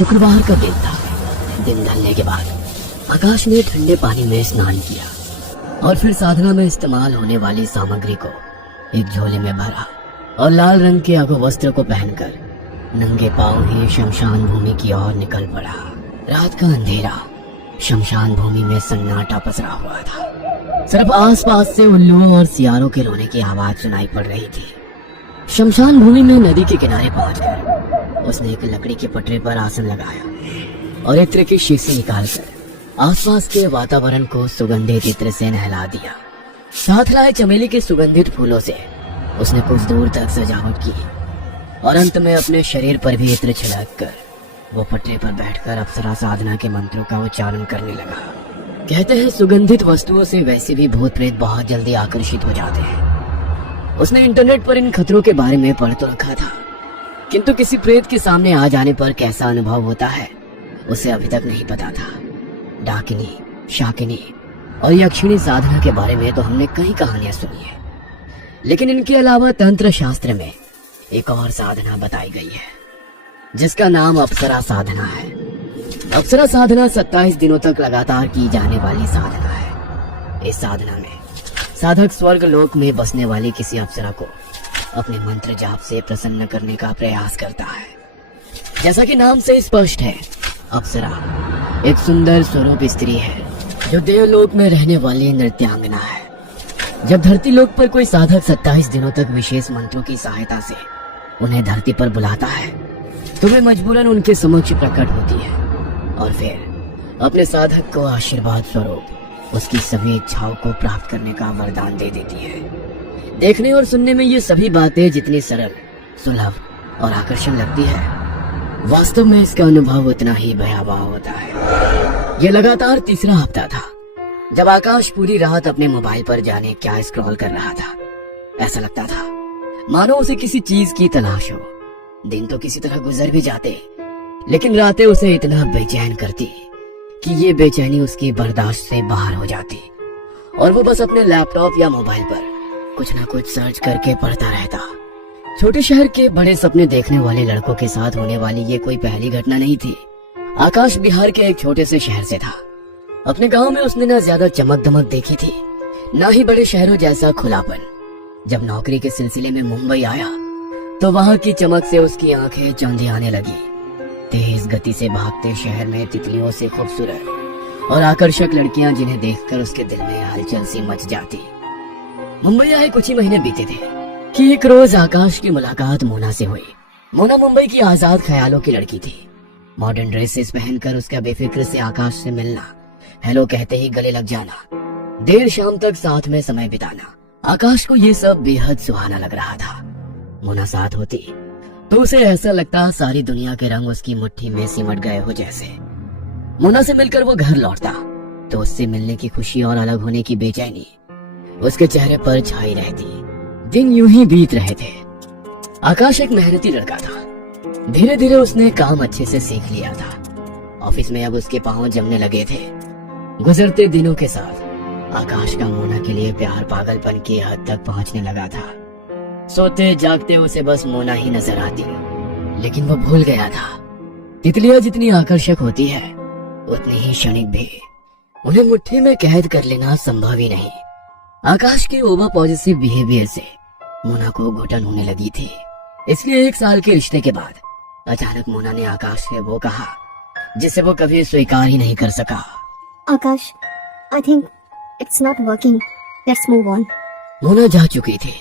शुक्रवार का दिन था। दिन ढलने के बाद आकाश ने ठंडे पानी में स्नान किया और फिर साधना में इस्तेमाल होने वाली सामग्री को एक झोले में भरा और लाल रंग के अघो वस्त्र को पहनकर नंगे पांव ही शमशान भूमि की ओर निकल पड़ा। रात का अंधेरा, शमशान भूमि में सन्नाटा पसरा हुआ था। सिर्फ आसपास से उल्लुओं और सियारों के रोने की आवाज सुनाई पड़ रही थी। शमशान भूमि में नदी के किनारे पहुंचकर उसने एक लकड़ी के पटरे पर आसन लगाया और इत्र की शीशी निकालकर आसपास के वातावरण को सुगंधित इत्र से नहला दिया। साथ लाए चमेली के सुगंधित फूलों से उसने कुछ दूर तक सजावट की और अंत में अपने शरीर पर भी इत्र छिड़क कर वो पटरे पर बैठकर अप्सरा साधना के मंत्रों का उच्चारण करने लगा। कहते हैं सुगंधित वस्तुओं से वैसे भी भूत प्रेत बहुत जल्दी आकर्षित हो जाते हैं। उसने इंटरनेट पर इन खतरों के बारे में पढ़ तो रखा था, किंतु किसी प्रेत के सामने आ जाने पर कैसा अनुभव होता है उसे अभी तक नहीं पता था। डाकिनी, शाकिनी और यक्षिणी साधना के बारे में तो हमने कई कहानियां सुनी है, लेकिन इनके अलावा तंत्र शास्त्र में एक और साधना बताई गई है जिसका नाम अप्सरा साधना है। अप्सरा साधना 27 दिनों तक लगातार की जाने वाली साधना है। इस साधना में साधक स्वर्ग लोक में बसने वाली किसी अप्सरा को अपने मंत्र जाप से प्रसन्न करने का प्रयास करता है। जैसा कि नाम से स्पष्ट है, अप्सरा एक सुंदर स्वरूप स्त्री है जो देवलोक में रहने वाली नृत्यांगना है। जब धरती लोक पर कोई साधक 27 दिनों तक विशेष मंत्रों की सहायता से उन्हें धरती पर बुलाता है तो वे मजबूरन उनके समक्ष प्रकट होती है और फिर अपने साधक को आशीर्वाद स्वरूप उसकी सभी इच्छाओं को प्राप्त करने का वरदान दे देती है। देखने और सुनने में ये सभी बातें जितनी सरल, सुलभ और आकर्षण लगती है, वास्तव में इसका अनुभव उतना ही भयावह होता है। यह लगातार तीसरा हफ्ता था जब आकाश पूरी रात अपने मोबाइल पर जाने क्या स्क्रॉल कर रहा था। ऐसा लगता था मानो उसे किसी चीज की तलाश हो। दिन तो किसी तरह गुजर भी जाते, लेकिन रातें उसे इतना बेचैन करती कि ये बेचैनी उसकी बर्दाश्त से बाहर हो जाती और वो बस अपने लैपटॉप या मोबाइल पर कुछ ना कुछ सर्च करके पढ़ता रहता। छोटे शहर के बड़े सपने देखने वाले लड़कों के साथ होने वाली ये कोई पहली घटना नहीं थी। आकाश बिहार के एक छोटे से शहर से था। अपने गांव में उसने न ज्यादा चमक दमक देखी थी, न ही बड़े शहरों जैसा खुलापन। जब नौकरी के सिलसिले में मुंबई आया तो वहां की चमक से उसकी आंखें चौंधी आने लगी। तेज गति से भागते शहर में तितलियों से खूबसूरत और आकर्षक लड़कियां जिन्हें देखकर उसके दिल में हलचल सी मच जाती। मुंबई आए कुछ ही महीने बीते थे कि एक रोज आकाश की मुलाकात मोना से हुई। मोना मुंबई की आजाद ख्यालों की लड़की थी। मॉडर्न ड्रेसेस पहनकर उसका बेफिक्र से आकाश से मिलना, हेलो कहते ही गले लग जाना, देर शाम तक साथ में समय बिताना, आकाश को ये सब बेहद सुहाना लग रहा था। मोना साथ होती तो उसे ऐसा लगता सारी दुनिया के रंग उसकी मुट्ठी में सिमट गए हो जैसे। मोना से मिलकर वो घर लौटता तो उससे मिलने की खुशी और अलग होने की बेचैनी उसके चेहरे पर छाई रहती। दिन यूं ही बीत रहे थे। आकाश एक मेहनती लड़का था। धीरे धीरे उसने काम अच्छे से सीख लिया था। ऑफिस में अब उसके पांव जमने लगे थे। गुजरते दिनों के साथ आकाश का मोना के लिए प्यार पागलपन की हद तक पहुंचने लगा था। सोते जागते उसे बस मोना ही नजर आती, लेकिन वो भूल गया था तितलियां जितनी आकर्षक होती है उतनी ही क्षणिक भी। उन्हें मुट्ठी में कैद कर लेना संभव ही नहीं। आकाश के ओवर पॉजिटिव बिहेवियर से मोना को घुटन होने लगी थी। इसलिए 1 साल के रिश्ते के बाद अचानक मोना ने आकाश से वो कहा जिसे वो कभी स्वीकार ही नहीं कर सका। आकाश, I think it's not working. Let's move on. Mona जा चुकी थी,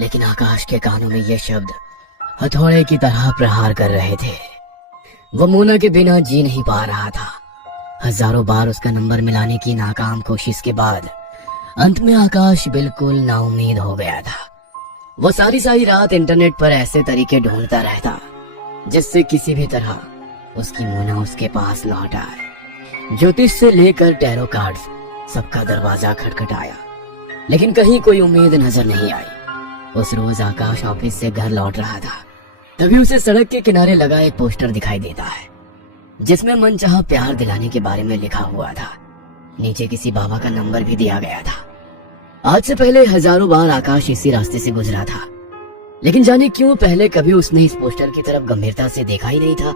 लेकिन आकाश के कानों में ये शब्द हथौड़े की तरह प्रहार कर रहे थे। वो मोना के बिना जी नहीं पा रहा था। हजारों बार उसका नंबर मिलाने की नाकाम कोशिश के बाद अंत में आकाश बिल्कुल नाउम्मीद हो गया था। वो सारी रात इंटरनेट पर ऐसे तरीके ढूंढता रहता जिससे किसी भी तरह उसकी मोना उसके पास लौट आए। ज्योतिष से लेकर टैरो कार्ड्स सबका दरवाजा खटखटाया, लेकिन कहीं कोई उम्मीद नजर नहीं आई। उस रोज आकाश ऑफिस से घर लौट रहा था, तभी उसे सड़क के किनारे लगा एक पोस्टर दिखाई देता है जिसमें मनचाहा प्यार दिलाने के बारे में लिखा हुआ था। नीचे किसी बाबा का नंबर भी दिया गया था। आज से पहले हजारों बार आकाश इसी रास्ते से गुजरा था, लेकिन जाने क्यों पहले कभी उसने इस पोस्टर की तरफ गंभीरता से देखा ही नहीं था।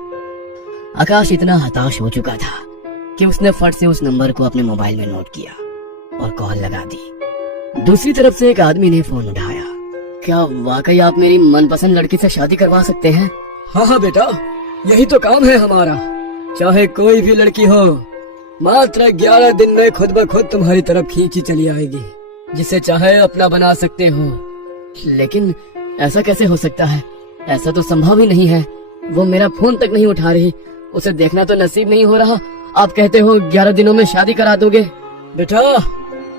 आकाश इतना हताश हो चुका था कि उसने फट से उस नंबर को अपने मोबाइल में नोट किया और कॉल लगा दी। दूसरी तरफ से एक आदमी ने फोन उठाया। क्या वाकई आप मेरी मनपसंद लड़की से शादी करवा सकते हैं? हाँ हाँ बेटा, यही तो काम है हमारा। चाहे कोई भी लड़की हो, मात्र 11 दिन में खुद ब खुद तुम्हारी तरफ खींची चली आएगी। जिसे चाहे अपना बना सकते हो। लेकिन ऐसा कैसे हो सकता है? ऐसा तो संभव ही नहीं है। वो मेरा फोन तक नहीं उठा रही, उसे देखना तो नसीब नहीं हो रहा। आप कहते हो 11 दिनों में शादी करा दोगे? बेटा,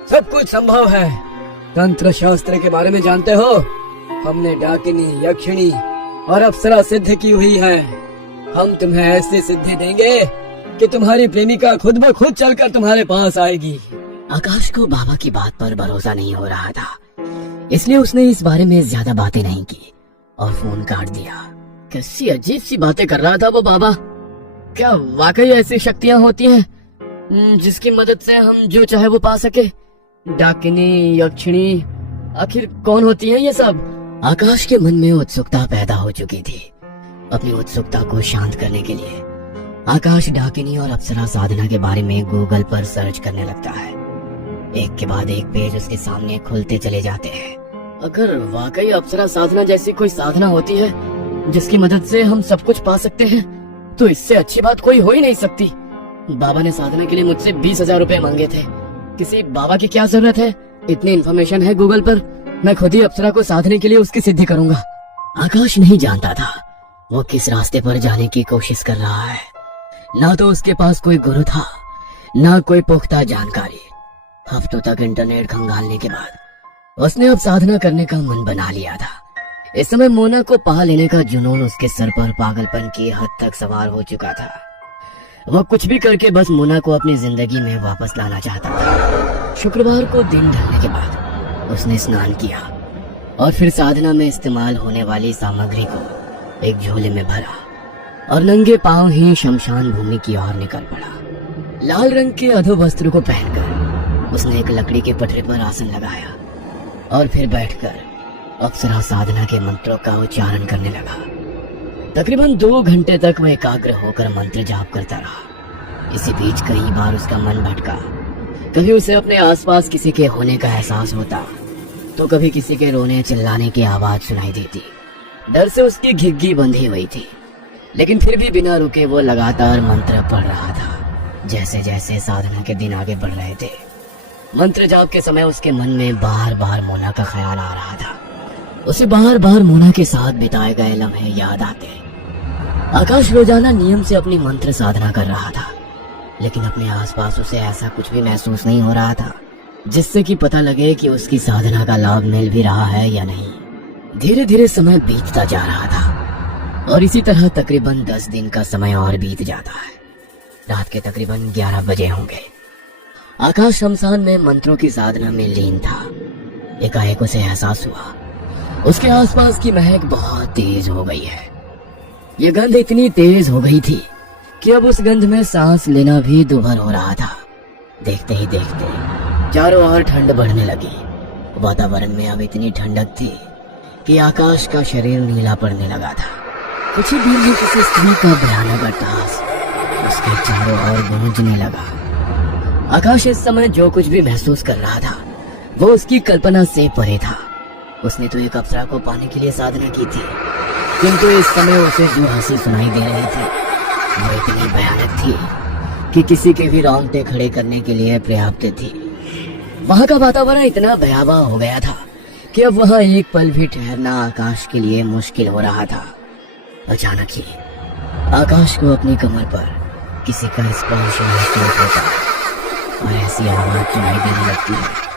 सब कुछ संभव है। तंत्र शास्त्र के बारे में जानते हो? हमने डाकिनी, यक्षिणी और अप्सरा सिद्ध की हुई है। हम तुम्हें ऐसी सिद्धि देंगे कि तुम्हारी प्रेमिका खुद ब खुद चलकर तुम्हारे पास आएगी। आकाश को बाबा की बात पर भरोसा नहीं हो रहा था, इसलिए उसने इस बारे में ज्यादा बातें नहीं की और फोन काट दिया। कैसी अजीब सी बातें कर रहा था वो बाबा। क्या वाकई ऐसी शक्तियां होती हैं जिसकी मदद से हम जो चाहे वो पा सके? डाकिनी, यक्षिणी, आखिर कौन होती है ये सब? आकाश के मन में उत्सुकता पैदा हो चुकी थी। अपनी उत्सुकता को शांत करने के लिए आकाश डाकिनी और अप्सरा साधना के बारे में गूगल पर सर्च करने लगता है। एक के बाद एक पेज उसके सामने खुलते चले जाते हैं। अगर वाकई अप्सरा साधना जैसी कोई साधना होती है जिसकी मदद से हम सब कुछ पा सकते हैं, तो इससे अच्छी बात कोई हो ही नहीं सकती। बाबा ने साधना के लिए मुझसे 20,000 रुपए मांगे थे। किसी बाबा की क्या जरूरत है? इतनी इन्फॉर्मेशन है गूगल पर। मैं खुद ही अप्सरा को साधने के लिए उसकी सिद्धि करूंगा। आकाश नहीं जानता था वो किस रास्ते पर जाने की कोशिश कर रहा है। ना तो उसके पास कोई गुरु था, ना कोई पुख्ता जानकारी। हफ्तों तक इंटरनेट खंगालने के बाद उसने अब साधना करने का मन बना लिया था। इस समय मोना को पा लेने का जुनून उसके सर पर पागलपन की हद तक सवार हो चुका था। वो कुछ भी करके बस मोना को अपनी जिंदगी में वापस लाना चाहता था। शुक्रवार को दिन ढलने के बाद उसने स्नान किया और फिर साधना में इस्तेमाल होने वाली सामग्री को एक झोले में भरा और नंगे पांव ही शमशान भूमि की ओर निकल पड़ा। लाल रंग के अधो वस्त्र को पहनकर उसने एक लकड़ी के पटरे पर आसन लगाया और फिर बैठकर अप्सरा साधना के मंत्रों का उच्चारण करने लगा। तकरीबन 2 घंटे तक वह एकाग्र होकर मंत्र जाप करता रहा। इसी बीच कई बार उसका मन भटका। कभी उसे अपने आसपास किसी के होने का एहसास होता, तो कभी किसी के रोने चिल्लाने की आवाज सुनाई देती। डर से उसकी घिग्गी बंधी हुई थी, लेकिन फिर भी बिना रुके वो लगातार मंत्र पढ़ रहा था। जैसे जैसे साधना के दिन आगे बढ़ रहे थे, मंत्र जाप के समय उसके मन में बार बार मोना का ख्याल आ रहा था। उसे बार बार मोना के साथ बिताए गए लम्हे याद आते। आकाश रोजाना नियम से अपनी मंत्र साधना कर रहा था, लेकिन अपने आसपास उसे ऐसा कुछ भी महसूस नहीं हो रहा था जिससे कि पता लगे कि उसकी साधना का लाभ मिल भी रहा है या नहीं। धीरे धीरे समय बीतता जा रहा था और इसी तरह तकरीबन 10 दिन का समय और बीत जाता है। रात के तकरीबन 11 बजे होंगे। आकाश शमशान में मंत्रों की साधना में लीन था। एकाएक उसे एहसास हुआ उसके आसपास की महक बहुत तेज हो गई है। यह गंध इतनी तेज हो गई थी कि अब उस गंध में सांस लेना भी दुभर हो रहा था। देखते ही देखते चारों ओर ठंड बढ़ने लगी। वातावरण में अब इतनी ठंडक थी कि आकाश का शरीर नीला पड़ने लगा था। कुछ ही देर में किसी स्त्री का भयानक अट्टहास उसके चारों ओर गूंजने लगा। आकाश इस समय जो कुछ भी महसूस कर रहा था वो उसकी कल्पना से परे था। उसने तो एक अप्सरा को पाने के लिए साधना की थी, किंतु इस समय उसे जो हंसी सुनाई दे रही थी वो इतनी भयानक थी कि किसी के भी रोंगटे खड़े करने के लिए पर्याप्त थी। वहां का वातावरण इतना भयावह हो गया था कि अब वहां एक पल भी ठहरना आकाश के लिए मुश्किल हो रहा था। अचानक ही आकाश को अपनी कमर पर किसी का स्पर्श महसूस होता और ऐसी आवाज सुनाई देने लगती है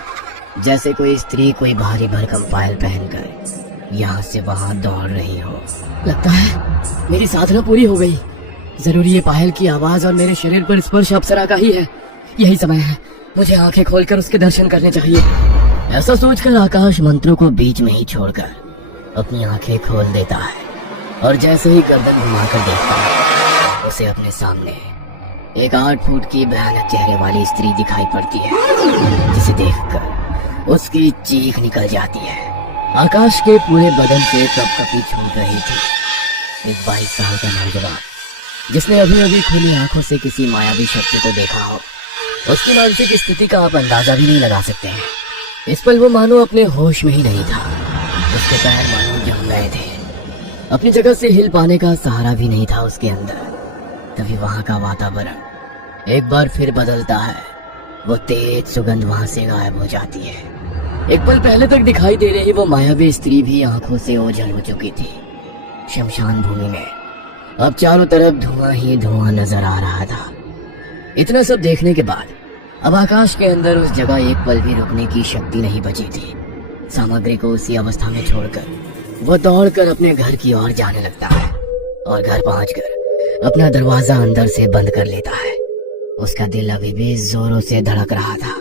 जैसे कोई स्त्री कोई भारी भरकम पायल पहनकर यहाँ से वहां दौड़ रही हो। लगता है मेरी साधना पूरी हो गई। जरूरी ये पायल की आवाज और मेरे शरीर पर स्पर्श अप्सरा का ही है। यही समय है, मुझे आंखें खोलकर उसके दर्शन करने चाहिए। ऐसा सोचकर आकाश मंत्रों को बीच में ही छोड़कर अपनी आंखें खोल देता है और जैसे ही गर्दन घुमाकर देखता है उसे अपने सामने एक 8 फुट की भयानक चेहरे वाली स्त्री दिखाई पड़ती है, जिसे देखकर उसकी चीख निकल जाती है। आकाश के पूरे बदन से कपकपी छूट रही थी। एक 22 साल का नौजवान जिसने अभी अभी खुली आंखों से किसी मायावी शक्ति को देखा हो, उसकी मानसिक स्थिति का आप अंदाजा भी नहीं लगा सकते हैं। इस पल वो मानो अपने होश में ही नहीं था। उसके पैर मानो जम गए थे, अपनी जगह से हिल पाने का सहारा भी नहीं था उसके अंदर। तभी वहां का वातावरण एक बार फिर बदलता है। वो तेज सुगंध वहां से गायब हो जाती है। एक पल पहले तक दिखाई दे रही वो मायावी स्त्री भी आंखों से ओझल हो चुकी थी। शमशान भूमि में अब चारों तरफ धुआं ही धुआं नजर आ रहा था। इतना सब देखने के बाद अब आकाश के अंदर उस जगह एक पल भी रुकने की शक्ति नहीं बची थी। सामग्री को उसी अवस्था में छोड़कर वो दौड़कर अपने घर की ओर जाने लगता है और घर पहुंचकर अपना दरवाजा अंदर से बंद कर लेता है। उसका दिल अभी भी जोरों से धड़क रहा था।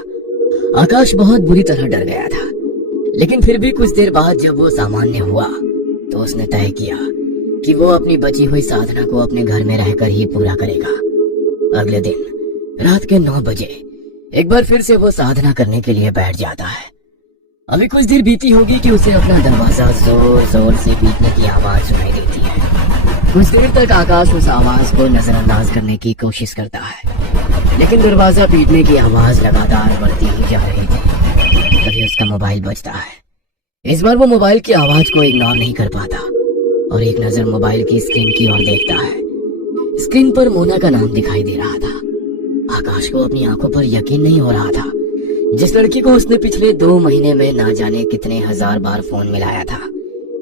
आकाश बहुत बुरी तरह डर गया था, लेकिन फिर भी कुछ देर बाद जब वो सामान्य हुआ तो उसने तय किया कि वो अपनी बची हुई साधना को अपने घर में रहकर ही पूरा करेगा। अगले दिन रात के 9 बजे एक बार फिर से वो साधना करने के लिए बैठ जाता है। अभी कुछ देर बीती होगी कि उसे अपना दरवाजा जोर जोर से पीटने की आवाज सुनाई देती है। कुछ देर तक आकाश उस आवाज को नजरअंदाज करने की कोशिश करता है, लेकिन दरवाजा पीटने की आवाज लगातार बढ़ती ही जा रही थी। तभी उसका मोबाइल बजता है। इस बार वो मोबाइल की आवाज को इग्नोर नहीं कर पाता और एक नजर मोबाइल की स्क्रीन की ओर देखता है। स्क्रीन पर मोना का नाम दिखाई दे रहा था। आकाश को अपनी आंखों पर यकीन नहीं हो रहा था। जिस लड़की को उसने पिछले 2 महीने में ना जाने कितने हजार बार फोन मिलाया था,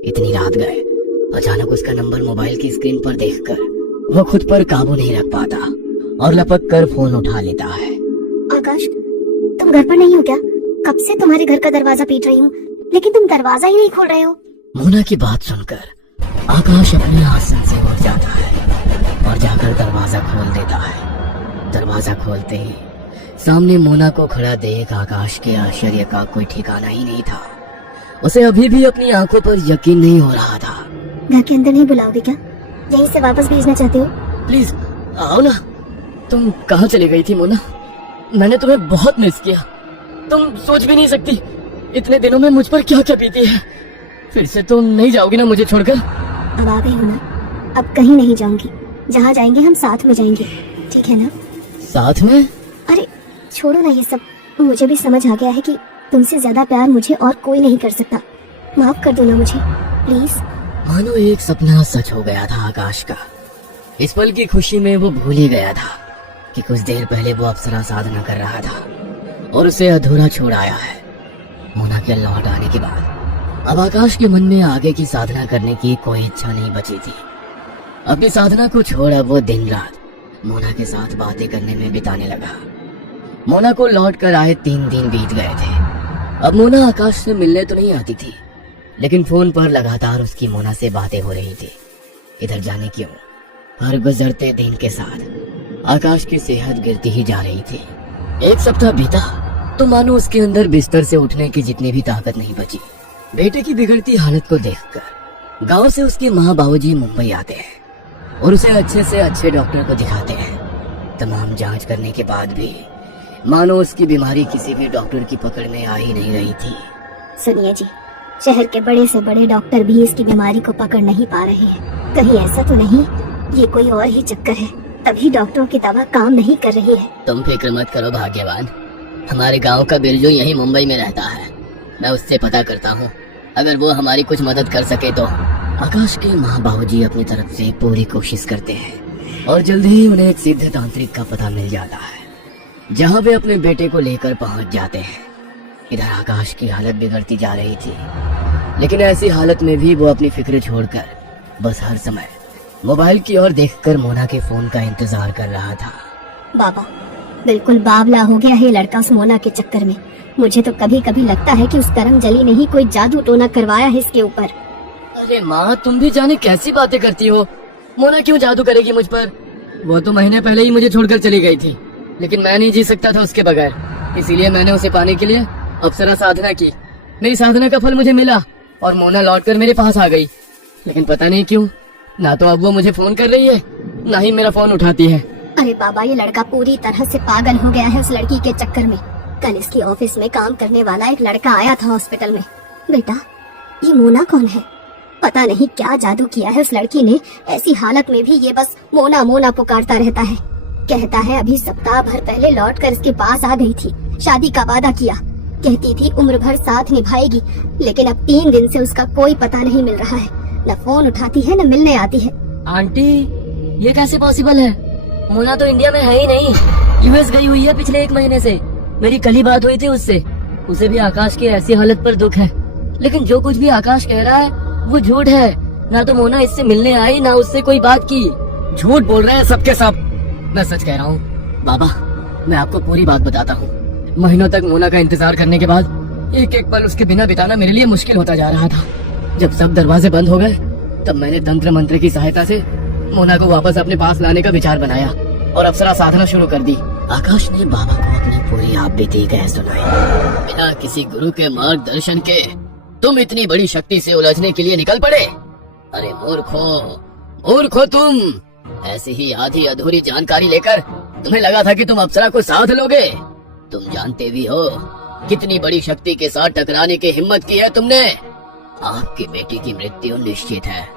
इतनी रात गए अचानक उसका नंबर मोबाइल की स्क्रीन पर देखकर वो खुद पर काबू नहीं रख पाता और लपक कर फोन उठा लेता है। आकाश, तुम घर पर नहीं हो क्या? कब से तुम्हारे घर का दरवाजा पीट रही हूँ, लेकिन तुम दरवाजा ही नहीं खोल रहे हो। मोना की बात सुनकर आकाश अपने आसन से उठ जाता है और जाकर दरवाजा खोल देता है। दरवाजा खोलते ही सामने मोना को खड़ा देख आकाश के आश्चर्य का कोई ठिकाना ही नहीं था। उसे अभी भी अपनी आंखों पर यकीन नहीं हो रहा था। घर के अंदर नहीं बुलाओगे क्या? यहीं से वापस भेजना चाहते हो? प्लीज आओ ना। तुम कहाँ चली गई थी मोना? मैंने तुम्हें बहुत मिस किया। तुम सोच भी नहीं सकती इतने दिनों में मुझ पर क्या क्या बीती है। फिर से तुम नहीं जाओगी ना मुझे छोड़कर? अब आ गई हो ना, अब कहीं नहीं जाऊंगी। जहाँ जाएंगे हम साथ में जाएंगे, ठीक है ना? साथ में? अरे छोड़ो ना ये सब। मुझे भी समझ आ गया है कि तुमसे ज्यादा प्यार मुझे और कोई नहीं कर सकता। माफ कर दो ना मुझे, प्लीज। मानो एक सपना सच हो गया था आकाश का। इस पल की खुशी में वो भूल ही गया था कि कुछ देर पहले वो अप्सरा साधना कर रहा था और उसे अधूरा छोड़ आया है। मोना के लौट आने के बाद अब आकाश के मन में आगे की साधना करने की कोई इच्छा नहीं बची थी। अपनी साधना को छोड़ अब वो दिन रात मोना के साथ बातें करने में बिताने लगा। मोना को लौट कर आए 3 दिन बीत गए थे। अब मोना आकाश से मिलने तो नहीं आती थी, लेकिन फोन पर लगातार उसकी मोना से बातें हो रही थी। इधर जाने क्यों हर गुजरते दिन के साथ आकाश की सेहत गिरती ही जा रही थी। 1 सप्ताह बीता तो मानो उसके अंदर बिस्तर से उठने की जितनी भी ताकत नहीं बची। बेटे की बिगड़ती हालत को देखकर गांव से उसके माँ बाबूजी मुंबई आते हैं और उसे अच्छे से अच्छे डॉक्टर को दिखाते हैं। तमाम जांच करने के बाद भी मानो उसकी बीमारी किसी भी डॉक्टर की पकड़ में आ ही नहीं रही थी। सुनिए जी, शहर के बड़े से बड़े डॉक्टर भी इसकी बीमारी को पकड़ नहीं पा रहे हैं। कहीं ऐसा तो नहीं ये कोई और ही चक्कर है, तभी डॉक्टरों की दवा काम नहीं कर रही है। तुम फिक्र मत करो भाग्यवान, हमारे गांव का बिरजू यही मुंबई में रहता है। मैं उससे पता करता हूँ, अगर वो हमारी कुछ मदद कर सके तो। आकाश के माँ बाबूजी अपनी तरफ से पूरी कोशिश करते हैं और जल्द ही उन्हें एक सिद्ध तांत्रिक का पता मिल जाता है, जहाँ वे अपने बेटे को लेकर पहुँच जाते हैं। इधर आकाश की हालत बिगड़ती जा रही थी, लेकिन ऐसी हालत में भी वो अपनी फिक्र छोड़कर बस हर समय मोबाइल की ओर देखकर मोना के फोन का इंतजार कर रहा था। बाबा, बिल्कुल बावला हो गया है लड़का उस मोना के चक्कर में। मुझे तो कभी कभी लगता है कि उस करम जली ने ही कोई जादू टोना करवाया है इसके ऊपर। अरे माँ, तुम भी जाने कैसी बातें करती हो। मोना क्यों जादू करेगी मुझ पर? वो तो महीने पहले ही मुझे छोड़कर चली गई थी, लेकिन मैं नहीं जी सकता था उसके बगैर। इसीलिए मैंने उसे पाने के लिए अप्सरा साधना की। मेरी साधना का फल मुझे मिला और मोना लौटकर मेरे पास आ गई। लेकिन पता नहीं क्यों, ना तो अब वो मुझे फोन कर रही है, ना ही मेरा फोन उठाती है। अरे बाबा, ये लड़का पूरी तरह से पागल हो गया है उस लड़की के चक्कर में। कल इसकी ऑफिस में काम करने वाला एक लड़का आया था हॉस्पिटल में। बेटा, ये मोना कौन है? पता नहीं क्या जादू किया है उस लड़की ने, ऐसी हालत में भी ये बस मोना मोना पुकारता रहता है। कहता है अभी सप्ताह भर पहले लौट कर इसके पास आ गई थी, शादी का वादा किया, कहती थी उम्र भर साथ निभाएगी, लेकिन अब 3 दिन से उसका कोई पता नहीं मिल रहा है, न फोन उठाती है न मिलने आती है। आंटी, ये कैसे पॉसिबल है? मोना तो इंडिया में है ही नहीं, यूएस गई हुई है पिछले 1 महीने से। मेरी कल ही बात हुई थी उससे, उसे भी आकाश की ऐसी हालत पर दुख है, लेकिन जो कुछ भी आकाश कह रहा है वो झूठ है। ना तो मोना इससे मिलने आई, ना उससे कोई बात की। झूठ बोल रहे हैं सबके सब। मैं सच कह रहा हूँ बाबा, मैं आपको पूरी बात बताता हूँ। महीनों तक मोना का इंतजार करने के बाद एक एक पल उसके बिना बिताना मेरे लिए मुश्किल होता जा रहा था। जब सब दरवाजे बंद हो गए तब मैंने तंत्र मंत्र की सहायता से मोना को वापस अपने पास लाने का विचार बनाया और अप्सरा साधना शुरू कर दी। आकाश ने बाबा को अपनी पूरी आप बीती कह सुनाई। बिना किसी गुरु के मार्गदर्शन के तुम इतनी बड़ी शक्ति से उलझने के लिए निकल पड़े। अरे मूर्खो तुम। ऐसी ही आधी अधूरी जानकारी लेकर तुम्हें लगा था कि तुम अप्सरा को साथ लोगे। तुम जानते भी हो कितनी बड़ी शक्ति के साथ टकराने की हिम्मत की है तुमने। आपकी बेटी की मृत्यु निश्चित है।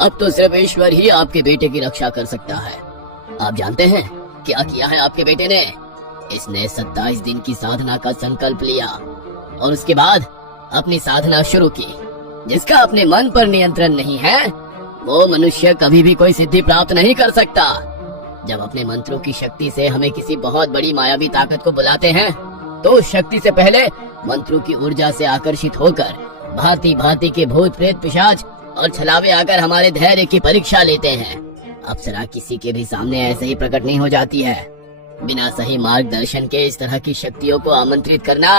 अब तो सिर्फ ईश्वर ही आपके बेटे की रक्षा कर सकता है। आप जानते हैं क्या किया है आपके बेटे ने? इसने 27 दिन की साधना का संकल्प लिया और उसके बाद अपनी साधना शुरू की। जिसका अपने मन पर नियंत्रण नहीं है वो मनुष्य कभी भी कोई सिद्धि प्राप्त नहीं कर सकता। जब अपने मंत्रों की शक्ति से हमें किसी बहुत बड़ी मायावी ताकत को बुलाते हैं तो उस शक्ति से पहले मंत्रों की ऊर्जा से आकर्षित होकर भांति भांति के भूत प्रेत पिशाच और छलावे आकर हमारे धैर्य की परीक्षा लेते हैं। अप्सरा किसी के भी सामने ऐसे ही प्रकट नहीं हो जाती है। बिना सही मार्गदर्शन के इस तरह की शक्तियों को आमंत्रित करना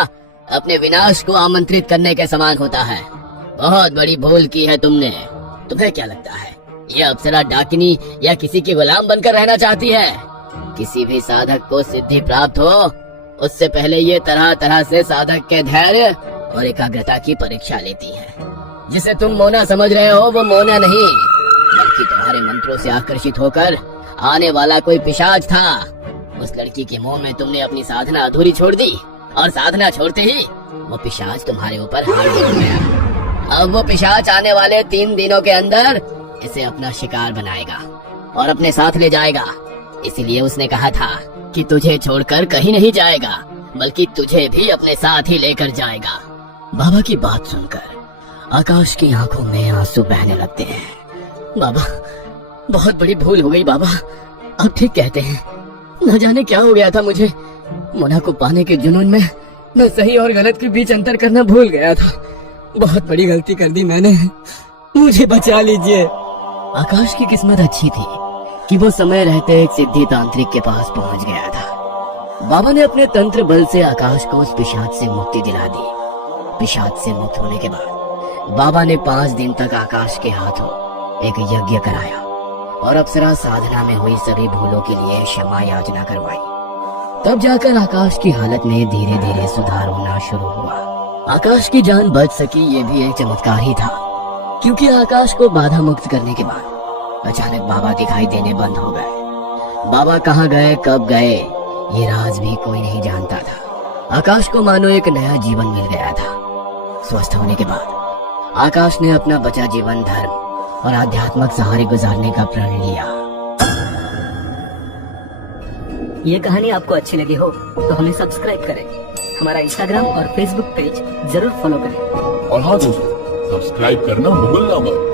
अपने विनाश को आमंत्रित करने के समान होता है। बहुत बड़ी भूल की है तुमने। तुम्हें क्या लगता है ये अप्सरा डाकिनी या किसी की गुलाम बनकर रहना चाहती है? किसी भी साधक को सिद्धि प्राप्त हो उससे पहले ये तरह तरह से साधक के धैर्य और एकाग्रता की परीक्षा लेती है। जिसे तुम मोना समझ रहे हो वो मोना नहीं, बल्कि तुम्हारे मंत्रों से आकर्षित होकर आने वाला कोई पिशाच था। उस लड़की के मुंह में तुमने अपनी साधना अधूरी छोड़ दी और साधना छोड़ते ही वो पिशाच तुम्हारे ऊपर हार मान गया। अब वो पिशाच आने वाले 3 दिनों के अंदर इसे अपना शिकार बनाएगा और अपने साथ ले जाएगा। इसीलिए उसने कहा था कि तुझे छोड़कर कहीं नहीं जाएगा, बल्कि तुझे भी अपने साथ ही लेकर जाएगा। बाबा की बात सुनकर आकाश की आंखों में आंसू बहने लगते हैं। बाबा, बहुत बड़ी भूल हो गई बाबा। आप ठीक कहते हैं। न जाने क्या हो गया था मुझे। मोना को पाने के जुनून में मैं सही और गलत के बीच अंतर करना भूल गया था। बहुत बड़ी गलती कर दी मैंने। मुझे बचा लीजिए। आकाश की किस्मत अच्छी थी कि वो समय रहते एक सिद्धि तांत्रिक के पास पहुंच गया था। बाबा ने अपने तंत्र बल से आकाश को उस पिशाच से मुक्ति दिला दी। पिशाच से मुक्त होने के बाद बाबा ने 5 दिन तक आकाश के हाथों एक यज्ञ कराया और अप्सरा साधना में हुई सभी भूलों के लिए क्षमा याचना करवाई। तब जाकर आकाश की हालत में धीरे धीरे सुधार होना शुरू हुआ। आकाश की जान बच सकी ये भी एक चमत्कार ही था, क्योंकि आकाश को बाधा मुक्त करने के बाद अचानक बाबा दिखाई देने बंद हो गए। बाबा कहाँ गए, कब गए, ये राज भी कोई नहीं जानता था। आकाश को मानो एक नया जीवन मिल गया था। स्वस्थ होने के बाद आकाश ने अपना बचा जीवन धर्म और आध्यात्मिक सहारे गुजारने का प्रण लिया। ये कहानी आपको अच्छी लगी हो तो हमें सब्सक्राइब करें, हमारा इंस्टाग्राम और फेसबुक पेज जरूर फॉलो करें। और हाँ दोस्तों, सब्सक्राइब करना भूलना मत।